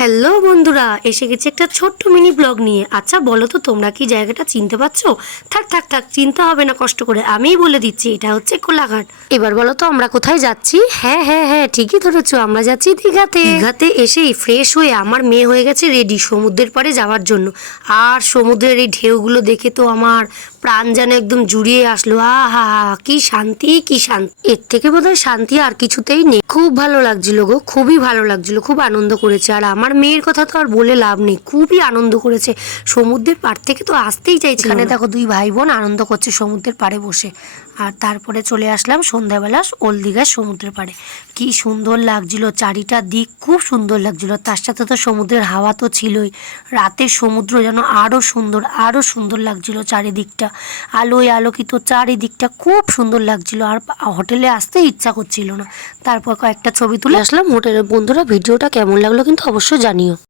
Hello বন্ধুরা, এসে গেছে একটা ছোট্ট মিনি ব্লগ নিয়ে। আচ্ছা বলো তো, তোমরা কি জায়গাটা চিনতে পারছো? থাক থাক থাক, চিনতে হবে না, কষ্ট করে আমিই বলে দিচ্ছি, এটা হচ্ছে কোলাঘাট। এবার বলো তো আমরা কোথায় যাচ্ছি? হ্যাঁ হ্যাঁ হ্যাঁ, ঠিকই ধরেছো, আমরা যাচ্ছি দীঘাতে। দীঘাতে এসেই ফ্রেশ হয়ে আমার মেয়ে হয়ে গেছে রেডি সমুদ্রের পাড়ে যাওয়ার জন্য। আর সমুদ্রের এই ঢেউগুলো দেখে তো আমার প্রাণ যেন একদম জুড়িয়ে আসলো। আহা, কি শান্তি কি শান্তি, এর থেকে বোধহয় শান্তি আর কিছুতেই নেই। খুব ভালো লাগছিল গো, খুবই ভালো লাগছিল, খুব আনন্দ করেছে। আর আমার মেয়ের কথা তো আর বলে লাভ নেই, খুবই আনন্দ করেছে। সমুদ্রের পাড় থেকে তো আসতেই চাইছে। এখানে দেখো দুই ভাই বোন আনন্দ করছে সমুদ্রের পাড়ে বসে। আর তারপরে চলে আসলাম সন্ধ্যাবেলা ওল্ড দীঘার সমুদ্রের পাড়ে। কি সুন্দর লাগছিল, চারিটা দিক খুব সুন্দর লাগছিল। তার সাথে তো সমুদ্রের হাওয়া তো ছিলই। রাতের সমুদ্র যেন আরো সুন্দর লাগছিল। চারিদিকটা আলোয় আলোকিত, চারিদিকটা খুব সুন্দর লাগছিল। আর হোটেলে আসতে ইচ্ছা করছিল না। তারপর কয়েকটা ছবি তুলে আসলাম হোটেলের। বন্ধুরা, ভিডিওটা কেমন লাগলো কিন্তু অবশ্যই জানিও।